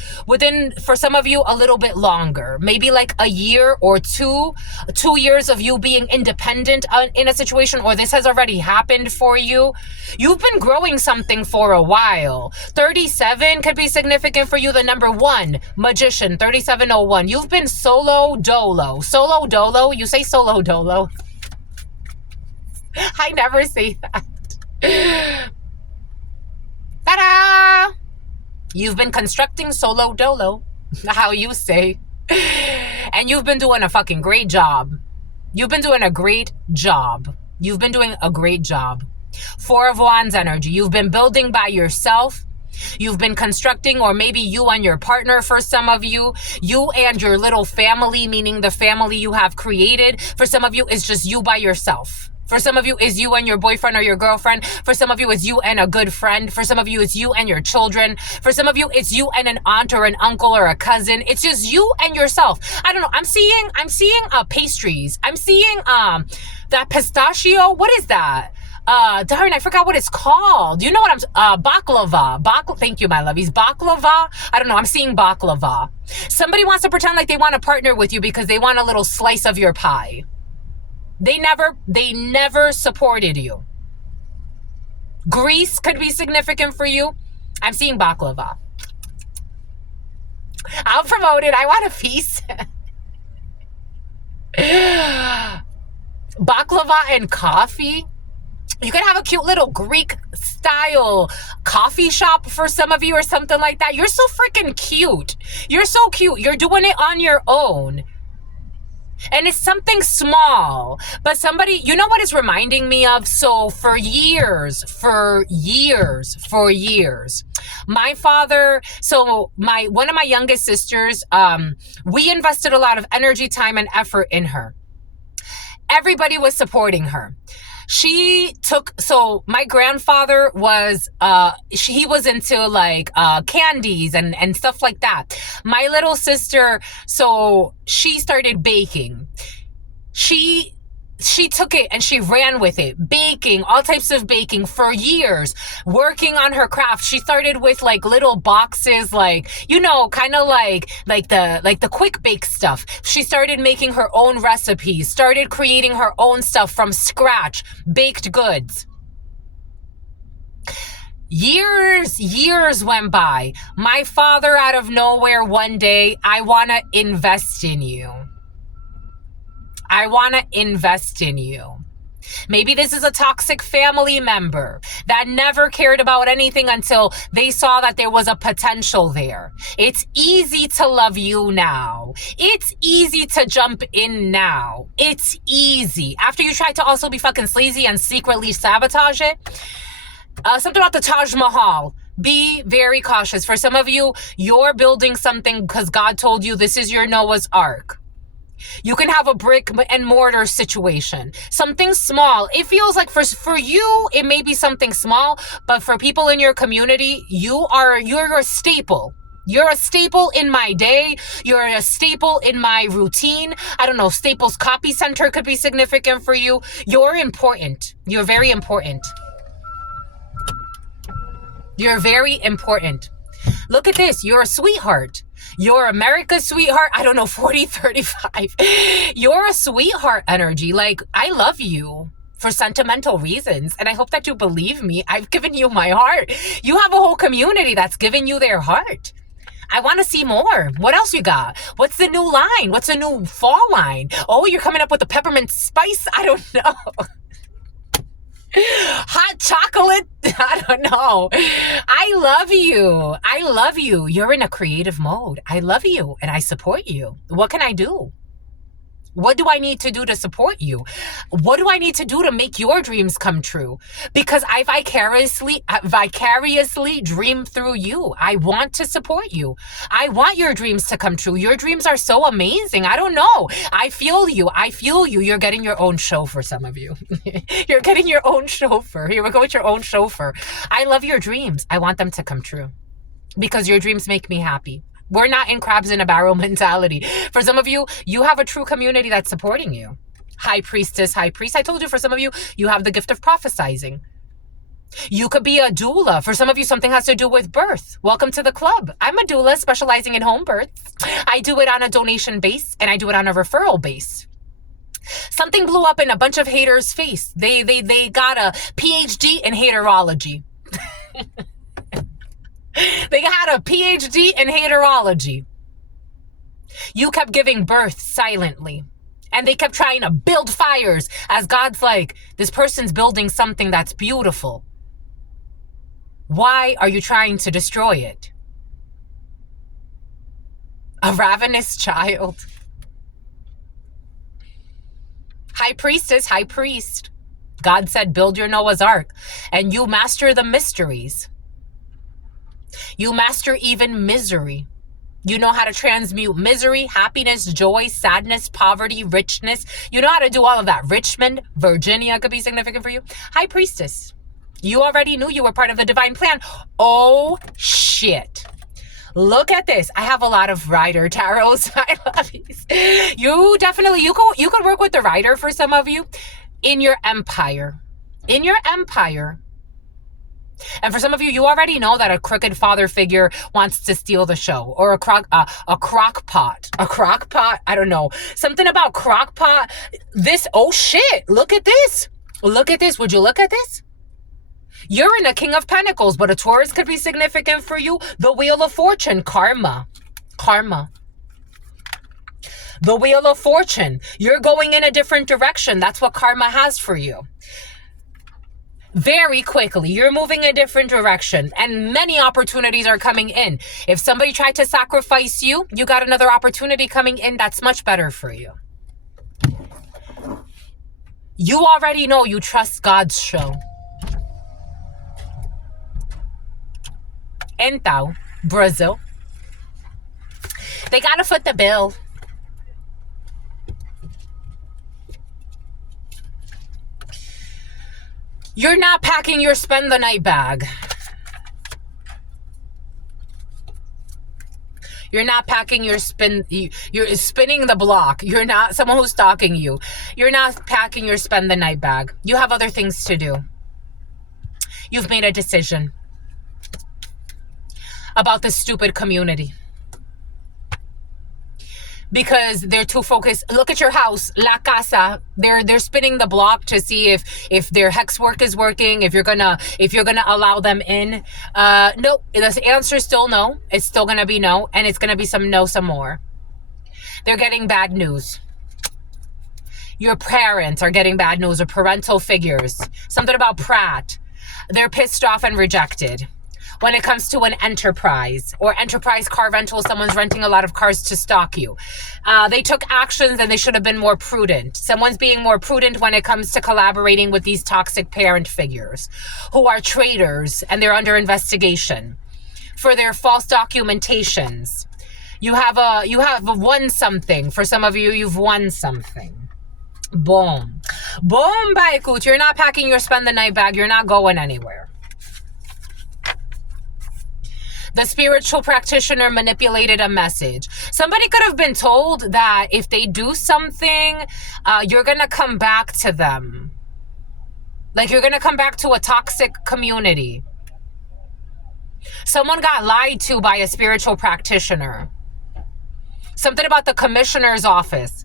for some of you, a little bit longer. Maybe like a year or 2 years of you being independent in a situation, or this has already happened for you. You've been growing something for a while. 37 could be significant for you. The number 1, magician, 3701. You've been solo dolo. Solo dolo. You say solo dolo. I never say that. Ta-da! You've been constructing solo dolo, how you say. And you've been doing a fucking great job. You've been doing a great job. You've been doing a great job. 4 of Wands energy. You've been building by yourself. You've been constructing, or maybe you and your partner for some of you. You and your little family, meaning the family you have created. For some of you, it's just you by yourself. For some of you, it's you and your boyfriend or your girlfriend. For some of you, it's you and a good friend. For some of you, it's you and your children. For some of you, it's you and an aunt or an uncle or a cousin. It's just you and yourself. I don't know. I'm seeing pastries. I'm seeing that pistachio. What is that? Darn, I forgot what it's called. You know what baklava. Thank you, my lovies. Baklava. I don't know. I'm seeing baklava. Somebody wants to pretend like they want to partner with you because they want a little slice of your pie. They never supported you. Greece could be significant for you. I'm seeing baklava. I'll promote it. I want a piece. Baklava and coffee. You could have a cute little Greek style coffee shop for some of you or something like that. You're so freaking cute. You're so cute. You're doing it on your own. And it's something small, but somebody, you know what it's reminding me of? So for years, my father, one of my youngest sisters, we invested a lot of energy, time, and effort in her. Everybody was supporting her. My grandfather was, he was into like, candies and stuff like that. My little sister, so she started baking. She took it and she ran with it, baking, all types of baking for years, working on her craft. She started with like little boxes, like, you know, kind of like the quick bake stuff. She started making her own recipes, started creating her own stuff from scratch, baked goods. Years went by. My father, out of nowhere, one day, I want to invest in you. I want to invest in you. Maybe this is a toxic family member that never cared about anything until they saw that there was a potential there. It's easy to love you now. It's easy to jump in now. It's easy. After you try to also be fucking sleazy and secretly sabotage it. Something about the Taj Mahal. Be very cautious. For some of you, you're building something because God told you this is your Noah's Ark. You can have a brick and mortar situation. Something small. It feels like for you, it may be something small, but for people in your community, you're a staple. You're a staple in my day. You're a staple in my routine. I don't know, Staples Copy Center could be significant for you. You're important. You're very important. You're very important. Look at this. You're a sweetheart. You're America's sweetheart. I don't know, 40, 35. You're a sweetheart energy. Like, I love you for sentimental reasons. And I hope that you believe me. I've given you my heart. You have a whole community that's given you their heart. I want to see more. What else you got? What's the new line? What's the new fall line? Oh, you're coming up with the peppermint spice? I don't know. Hot chocolate? I don't know. I love you. I love you. You're in a creative mode. I love you and I support you. What can I do? What do I need to do to support you? What do I need to do to make your dreams come true? Because I vicariously dream through you. I want to support you. I want your dreams to come true. Your dreams are so amazing. I don't know. I feel you. I feel you. You're getting your own chauffeur, some of you. You're getting your own chauffeur. Here we go with your own chauffeur. I love your dreams. I want them to come true because your dreams make me happy. We're not in crabs in a barrel mentality. For some of you, you have a true community that's supporting you. High priestess, high priest. I told you, for some of you, you have the gift of prophesizing. You could be a doula. For some of you, something has to do with birth. Welcome to the club. I'm a doula specializing in home births. I do it on a donation base and I do it on a referral base. Something blew up in a bunch of haters' face. They got a PhD in haterology. They had a PhD in haterology. You kept giving birth silently. And they kept trying to build fires as God's like, this person's building something that's beautiful. Why are you trying to destroy it? A ravenous child. High priestess, high priest. God said, build your Noah's Ark and you master the mysteries. You master even misery. You know how to transmute misery, happiness, joy, sadness, poverty, richness. You know how to do all of that. Richmond, Virginia could be significant for you. High priestess. You already knew you were part of the divine plan. Oh, shit. Look at this. I have a lot of rider tarots. I love these. You definitely, you could work with the rider for some of you in your empire. In your empire. And for some of you, you already know that a crooked father figure wants to steal the show, or a crock pot. I don't know. Something about crock pot. This, oh shit, look at this. Look at this. Would you look at this? You're in a King of Pentacles, but a Taurus could be significant for you. The Wheel of Fortune, karma. The Wheel of Fortune. You're going in a different direction. That's what karma has for you. Very quickly, you're moving a different direction and many opportunities are coming in. If somebody tried to sacrifice you, you got another opportunity coming in that's much better for you. You already know you trust God's show. Então, Brazil. They gotta foot the bill. You're not packing your spend the night bag. You're not packing your you're spinning the block. You're not someone who's stalking you. You're not packing your spend the night bag. You have other things to do. You've made a decision about this stupid community. because they're too focused. Look at your house, la casa. They're spinning the block to see if their hex work is working, if you're gonna allow them in. No, the answer is still no. It's still gonna be no, and it's gonna be some more. They're getting bad news. Your parents are getting bad news, or parental figures. Something about Pratt. They're pissed off and rejected. When it comes to an enterprise or enterprise car rental, someone's renting a lot of cars to stalk you. They took actions and they should have been more prudent. Someone's being more prudent when it comes to collaborating with these toxic parent figures who are traitors, and they're under investigation for their false documentations. You have won something. For some of you, you've won something. Boom. Boom, Baikut. You're not packing your spend the night bag. You're not going anywhere. The spiritual practitioner manipulated a message. Somebody could have been told that if they do something, you're going to come back to them. Like you're going to come back to a toxic community. Someone got lied to by a spiritual practitioner. Something about the commissioner's office.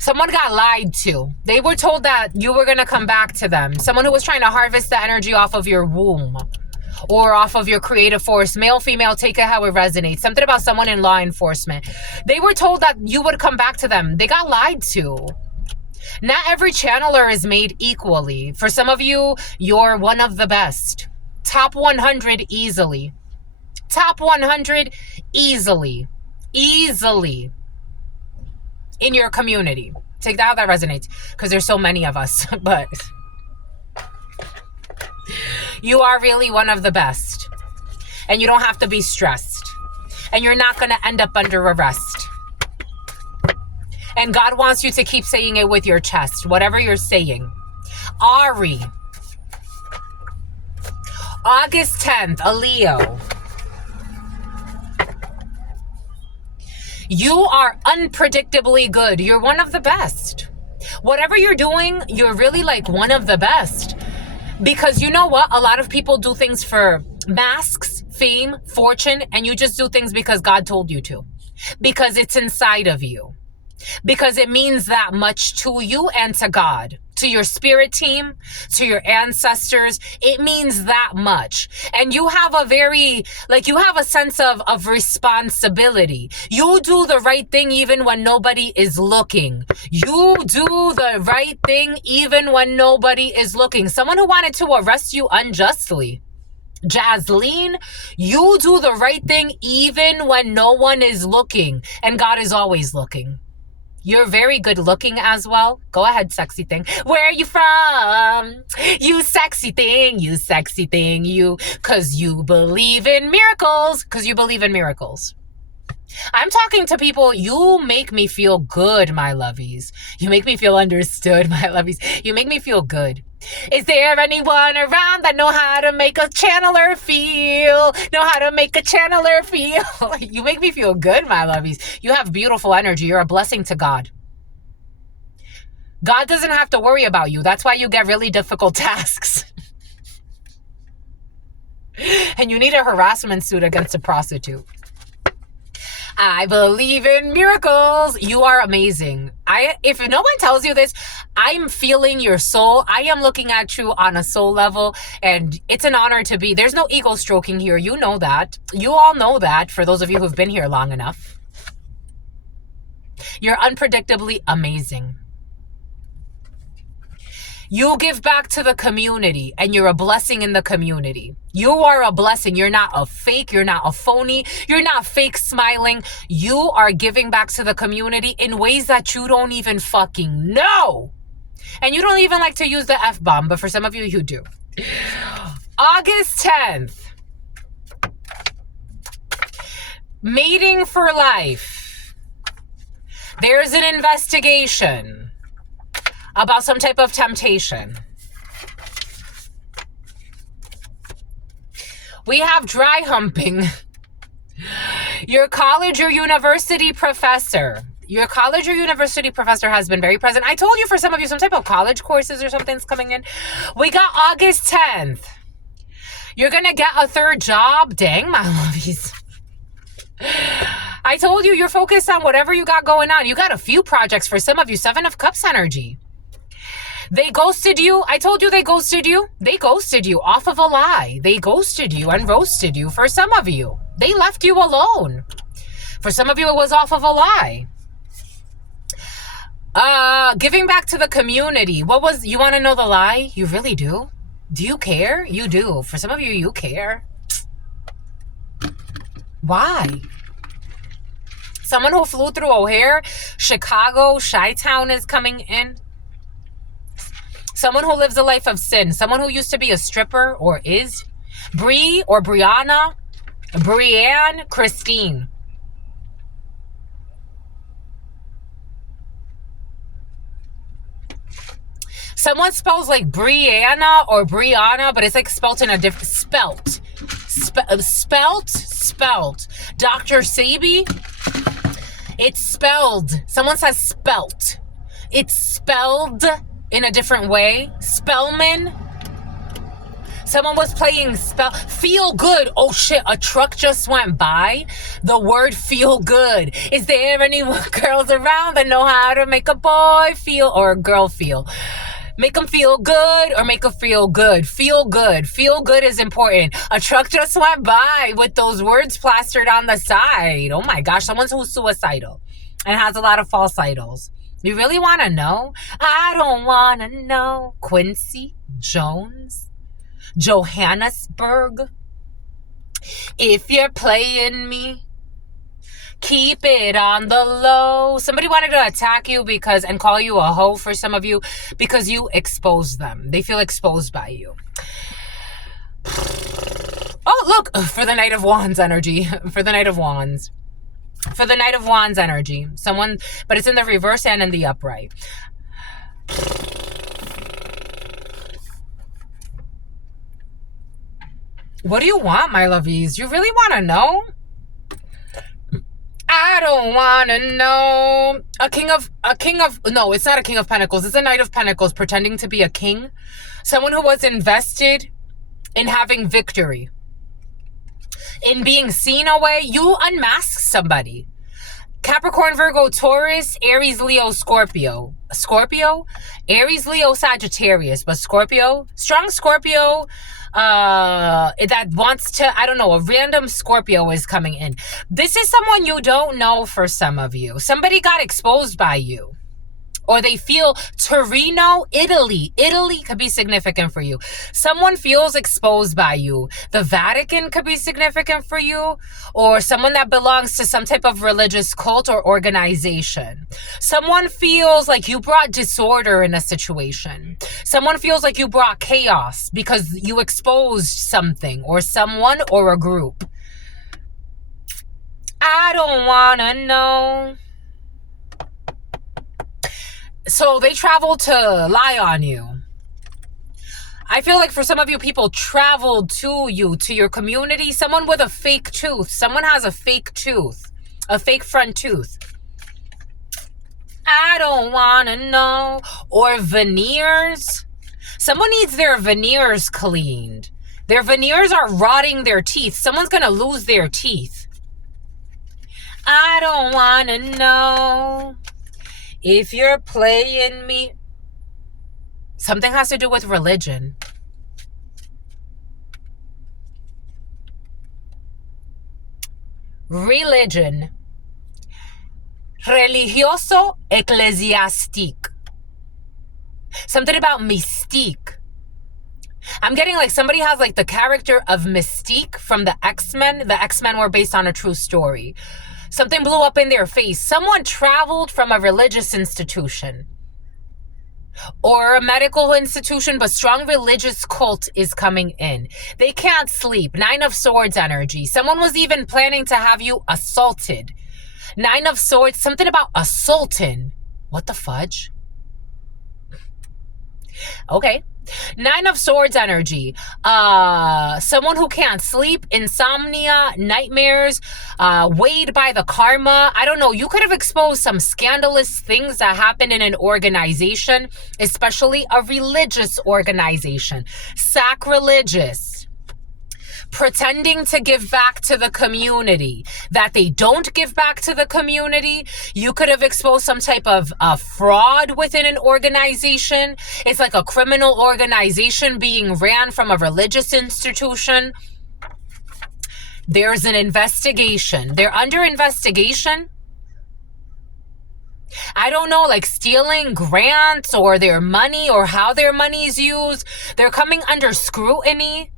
Someone got lied to. They were told that you were going to come back to them. Someone who was trying to harvest the energy off of your womb or off of your creative force. Male, female, take it how it resonates. Something about someone in law enforcement. They were told that you would come back to them. They got lied to. Not every channeler is made equally. For some of you, you're one of the best. Top 100 easily. Top 100 easily. Easily. In your community. Take that how that resonates, because there's so many of us. But you are really one of the best, and you don't have to be stressed, and you're not going to end up under arrest. And God wants you to keep saying it with your chest, whatever you're saying. Ari, August 10th, a Leo. You are unpredictably good. You're one of the best. Whatever you're doing, you're really like one of the best. Because you know what? A lot of people do things for masks, fame, fortune, and you just do things because God told you to. Because it's inside of you. Because it means that much to you and to God. To your spirit team, to your ancestors. It means that much. And you have you have a sense of responsibility. You do the right thing even when nobody is looking. You do the right thing even when nobody is looking. Someone who wanted to arrest you unjustly. Jasleen, you do the right thing even when no one is looking. And God is always looking. You're very good looking as well. Go ahead, sexy thing. Where are you from? You sexy thing, you sexy thing, you. Because you believe in miracles. Because you believe in miracles. I'm talking to people. You make me feel good, my lovies. You make me feel understood, my lovies. You make me feel good. Is there anyone around that know how to make a channeler feel? Know how to make a channeler feel? You make me feel good, my lovies. You have beautiful energy. You're a blessing to God. God doesn't have to worry about you. That's why you get really difficult tasks. And you need a harassment suit against a prostitute. I believe in miracles. You are amazing. If no one tells you this, I'm feeling your soul. I am looking at you on a soul level, and it's an honor to be. There's no ego stroking here. You know that. You all know that, for those of you who've been here long enough. You're unpredictably amazing. You give back to the community, and you're a blessing in the community. You are a blessing. You're not a fake. You're not a phony. You're not fake smiling. You are giving back to the community in ways that you don't even fucking know. And you don't even like to use the F-bomb, but for some of you, you do. August 10th. Mating for life. There's an investigation about some type of temptation. We have dry humping. Your college or university professor. Your college or university professor has been very present. I told you, for some of you, some type of college courses or something's coming in. We got August 10th. You're going to get a third job. Dang, my lovies. I told you you're focused on whatever you got going on. You got a few projects for some of you. 7 of Cups energy. They ghosted you. I told you they ghosted you. They ghosted you off of a lie. They ghosted you and roasted you for some of you. They left you alone. For some of you, it was off of a lie. Giving back to the community. You want to know the lie? You really do? Do you care? You do. For some of you, you care. Why? Someone who flew through O'Hare, Chicago, Chi-Town is coming in. Someone who lives a life of sin. Someone who used to be a stripper or is. Bree or Brianna. Brianne, Christine. Someone spells like Brianna or Brianna, but it's like spelt in a different... Spelt. Dr. Sabi. It's spelled. Someone says spelt. It's spelled in a different way. Spellman. Someone was playing feel good. Oh shit, a truck just went by. The word feel good. Is there any girls around that know how to make a boy feel or a girl feel? Make them feel good or make them feel good. Feel good. Feel good is important. A truck just went by with those words plastered on the side. Oh my gosh, someone's who's suicidal and has a lot of false idols. You really want to know? I don't want to know. Quincy Jones, Johannesburg. If you're playing me, keep it on the low. Somebody wanted to attack you and call you a hoe for some of you because you exposed them. They feel exposed by you. Oh, look, for the Knight of Wands energy. For the Knight of Wands. For the Knight of Wands energy. Someone, but it's in the reverse and in the upright. What do you want, my lovies? You really want to know? I don't want to know. No, it's not a King of Pentacles. It's a Knight of Pentacles pretending to be a king. Someone who was invested in having victory. In being seen away. You unmask somebody. Capricorn, Virgo, Taurus, Aries, Leo, Scorpio. Aries, Leo, Sagittarius. But Scorpio, strong Scorpio, that wants to, I don't know, a random Scorpio is coming in. This is someone you don't know for some of you. Somebody got exposed by you. Or they feel Torino, Italy. Italy could be significant for you. Someone feels exposed by you. The Vatican could be significant for you. Or someone that belongs to some type of religious cult or organization. Someone feels like you brought disorder in a situation. Someone feels like you brought chaos because you exposed something or someone or a group. I don't want to know. So they travel to lie on you. I feel like for some of you, people traveled to you, to your community. Someone with a fake tooth. Someone has a fake tooth. A fake front tooth. I don't want to know. Or veneers. Someone needs their veneers cleaned. Their veneers are rotting their teeth. Someone's going to lose their teeth. I don't want to know. If you're playing me. Something has to do with religion. Religion. Religioso eclesiastique. Something about mystique. I'm getting like somebody has like the character of Mystique from the X-Men. The X-Men were based on a true story. Something blew up in their face. Someone traveled from a religious institution or a medical institution, but strong religious cult is coming in. They can't sleep. 9 of Swords energy. Someone was even planning to have you assaulted. 9 of Swords, something about assaulting. What the fudge? Okay. 9 of Swords energy. Someone who can't sleep, insomnia, nightmares, weighed by the karma. I don't know. You could have exposed some scandalous things that happen in an organization, especially a religious organization. Sacrilegious. pretending to give back to the community, that they don't give back to the community. You could have exposed some type of fraud within an organization. It's like a criminal organization being ran from a religious institution. There's an investigation. They're under investigation. I don't know, like stealing grants or their money or how their money is used. They're coming under scrutiny.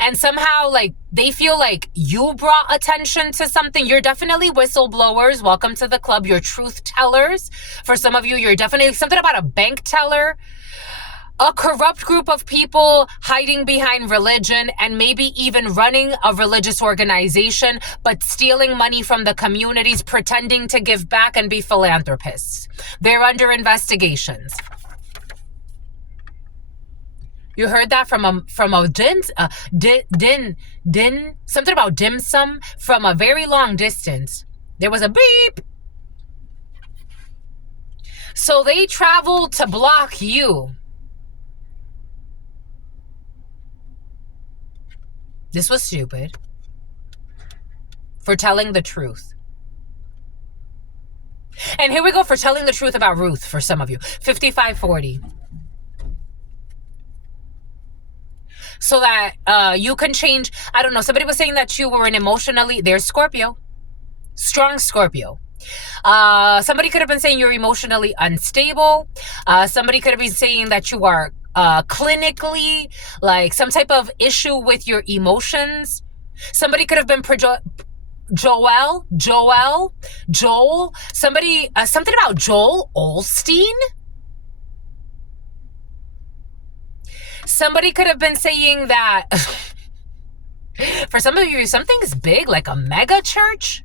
And somehow, like, they feel like you brought attention to something. You're definitely whistleblowers. Welcome to the club. You're truth tellers. For some of you, you're definitely something about a bank teller. A corrupt group of people hiding behind religion and maybe even running a religious organization, but stealing money from the communities, pretending to give back and be philanthropists. They're under investigations. You heard that from a something about dim sum from a very long distance. There was a beep. So they traveled to block you. This was stupid. For telling the truth. And here we go for telling the truth about Ruth for some of you. 5540. So that you can change. I don't know. Somebody was saying that you were an emotionally. There's Scorpio. Strong Scorpio. Somebody could have been saying you're emotionally unstable. Somebody could have been saying that you are clinically, like some type of issue with your emotions. Somebody could have been Joel. Somebody, something about Joel Olstein. Somebody could have been saying that for some of you, something's big, like a mega church.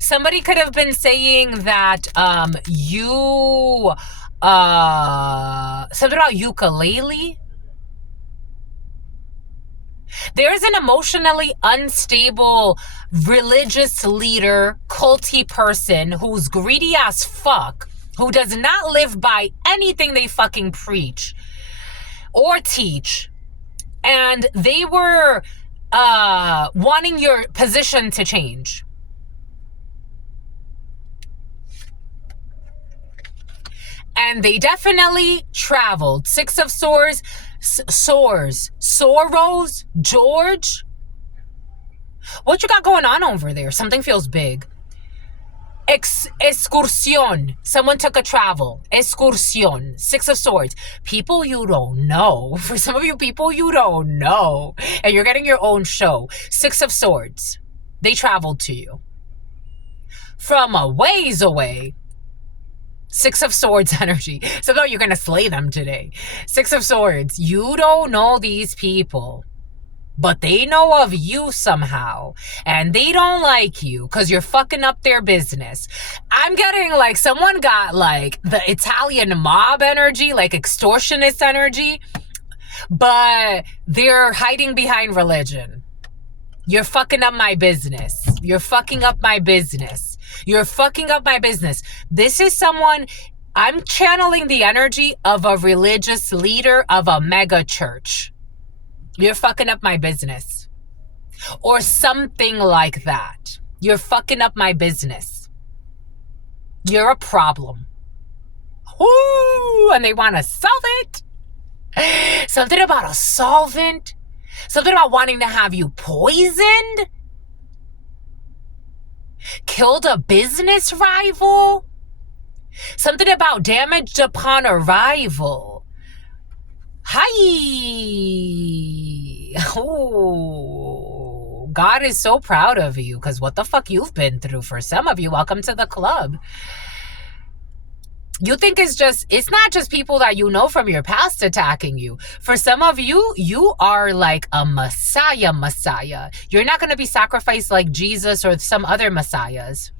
Somebody could have been saying that you something about ukulele. There's an emotionally unstable religious leader, culty person who's greedy as fuck, who does not live by anything they fucking preach or teach. And they were wanting your position to change. And they definitely traveled. Six of Swords, Soros, George. What you got going on over there? Something feels big. Excursión. Someone took a travel. Excursión. Six of Swords. People you don't know. For some of you, people you don't know. And you're getting your own show. Six of Swords. They traveled to you. From a ways away. Six of Swords energy. Somehow you're going to slay them today. Six of Swords. You don't know these people, but they know of you somehow. And they don't like you because you're fucking up their business. I'm getting like someone got like the Italian mob energy, like extortionist energy, but they're hiding behind religion. You're fucking up my business. You're fucking up my business. You're fucking up my business. This is someone, I'm channeling the energy of a religious leader of a mega church. You're fucking up my business. Or something like that. You're fucking up my business. You're a problem. Ooh, and they want to solve it. Something about a solvent. Something about wanting to have you poisoned. Killed a business rival. Something about damaged upon arrival. Hi. Oh, God is so proud of you because what the fuck you've been through. For some of you, welcome to the club. You think it's not just people that you know from your past attacking you. For some of you, you are like a messiah. You're not going to be sacrificed like Jesus or some other messiahs.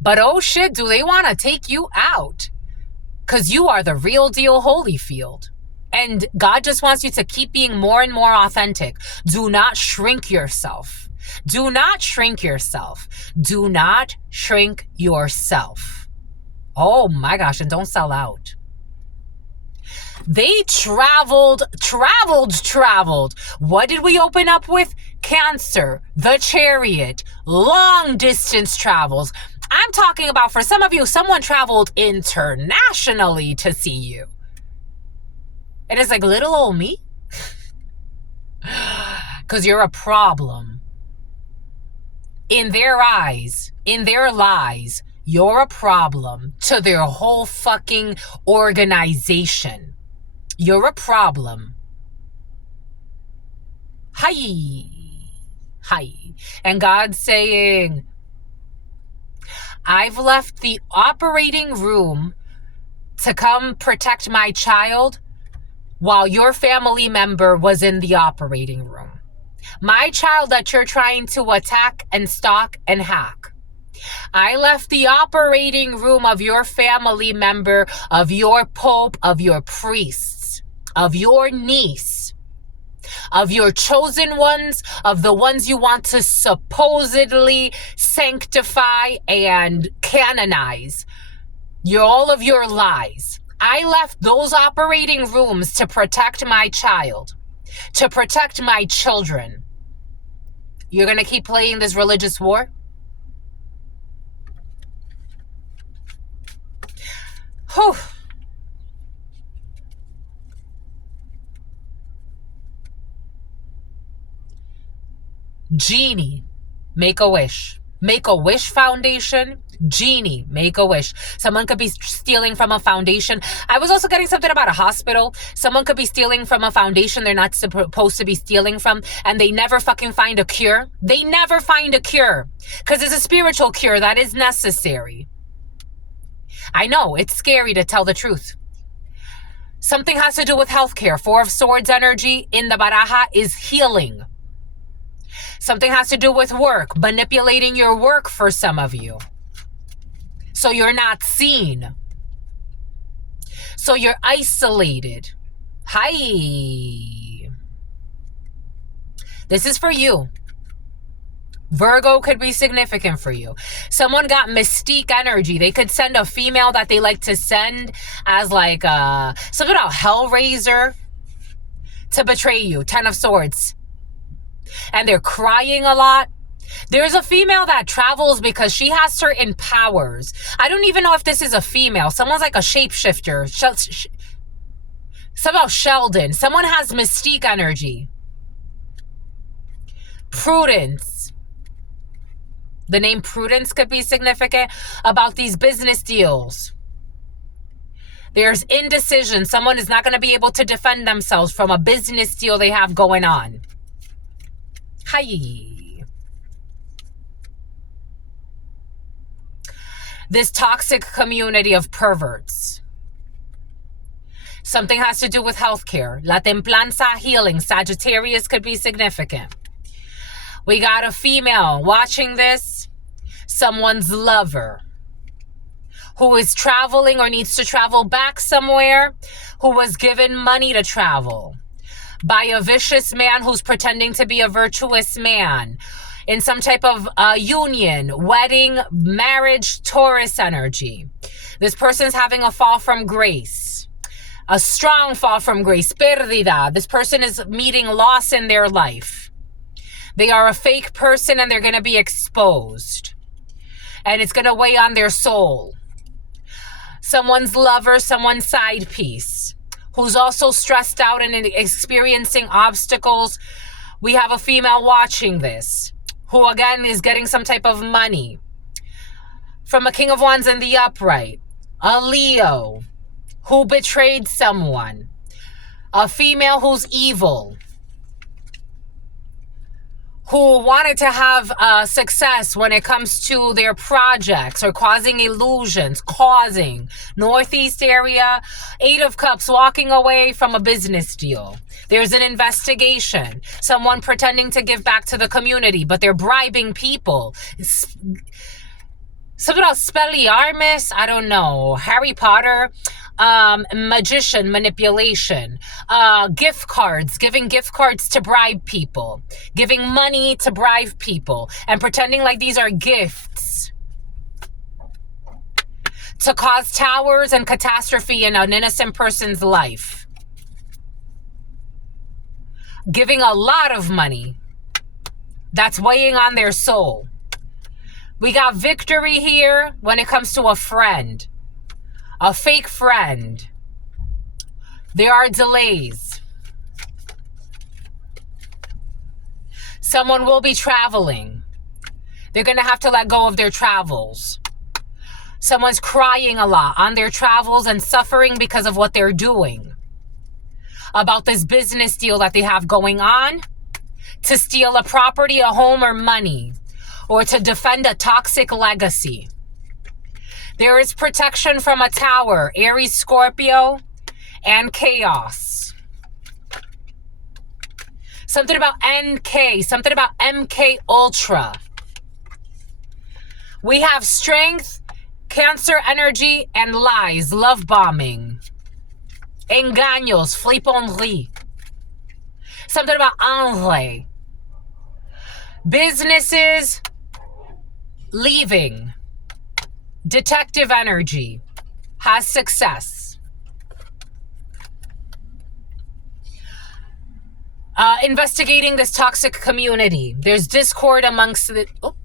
But oh shit, do they want to take you out? Because you are the real deal Holyfield. And God just wants you to keep being more and more authentic. Do not shrink yourself. Do not shrink yourself. Do not shrink yourself. Oh my gosh, and don't sell out. They traveled. What did we open up with? Cancer, the Chariot, long distance travels. I'm talking about, for some of you, someone traveled internationally to see you. And it's like, little old me? Because you're a problem. In their eyes, in their lies, you're a problem to their whole fucking organization. You're a problem. Hi. And God's saying, I've left the operating room to come protect my child while your family member was in the operating room. My child that you're trying to attack and stalk and hack. I left the operating room of your family member, of your pope, of your priests, of your niece, of your chosen ones, of the ones you want to supposedly sanctify and canonize. All of your lies. I left those operating rooms to protect my child, to protect my children. You're going to keep playing this religious war? Whew. Genie, make a wish. Make a Wish Foundation. Genie, make a wish. Someone could be stealing from a foundation. I was also getting something about a hospital. Someone could be stealing from a foundation they're not supposed to be stealing from, and they never fucking find a cure. They never find a cure because it's a spiritual cure that is necessary. I know, it's scary to tell the truth. Something has to do with healthcare. Four of Swords energy in the baraja is healing. Something has to do with work, manipulating your work for some of you. So you're not seen. So you're isolated. Hi. This is for you. Virgo could be significant for you. Someone got mystique energy. They could send a female that they like to send as like something about Hellraiser to betray you. 10 of Swords. And they're crying a lot. There's a female that travels because she has certain powers. I don't even know if this is a female. Someone's like a shapeshifter. Somehow Sheldon. Someone has mystique energy. Prudence. The name Prudence could be significant about these business deals. There's indecision. Someone is not going to be able to defend themselves from a business deal they have going on. Hi. This toxic community of perverts. Something has to do with healthcare. La templanza, healing. Sagittarius could be significant. We got a female watching this. Someone's lover who is traveling or needs to travel back somewhere, who was given money to travel by a vicious man who's pretending to be a virtuous man in some type of union, wedding, marriage, Taurus energy. This person's having a fall from grace, a strong fall from grace, pérdida. This person is meeting loss in their life. They are a fake person and they're going to be exposed. And it's going to weigh on their soul. Someone's lover, someone's side piece, who's also stressed out and experiencing obstacles. We have a female watching this, who again is getting some type of money from a King of Wands in the upright. A Leo who betrayed someone. A female who's evil, who wanted to have success when it comes to their projects or causing illusions, Northeast area, 8 of Cups, walking away from a business deal. There's an investigation. Someone pretending to give back to the community, but they're bribing people. Something about Spelliarmus, I don't know. Harry Potter, magician, manipulation, gift cards, giving gift cards to bribe people, giving money to bribe people, and pretending like these are gifts to cause towers and catastrophe in an innocent person's life. giving a lot of money. That's weighing on their soul. We got victory here when it comes to a friend, a fake friend. There are delays. Someone will be traveling. They're going to have to let go of their travels. Someone's crying a lot on their travels and suffering because of what they're doing. About this business deal that they have going on, to steal a property, a home, or money, or to defend a toxic legacy. There is protection from a tower, Aries, Scorpio, and chaos. Something about NK, something about MK Ultra. We have strength, Cancer energy, and lies, love bombing. Engaños, fliponnerie. Something about Angle. Businesses leaving. Detective energy has success. Investigating this toxic community. There's discord amongst the... Oh,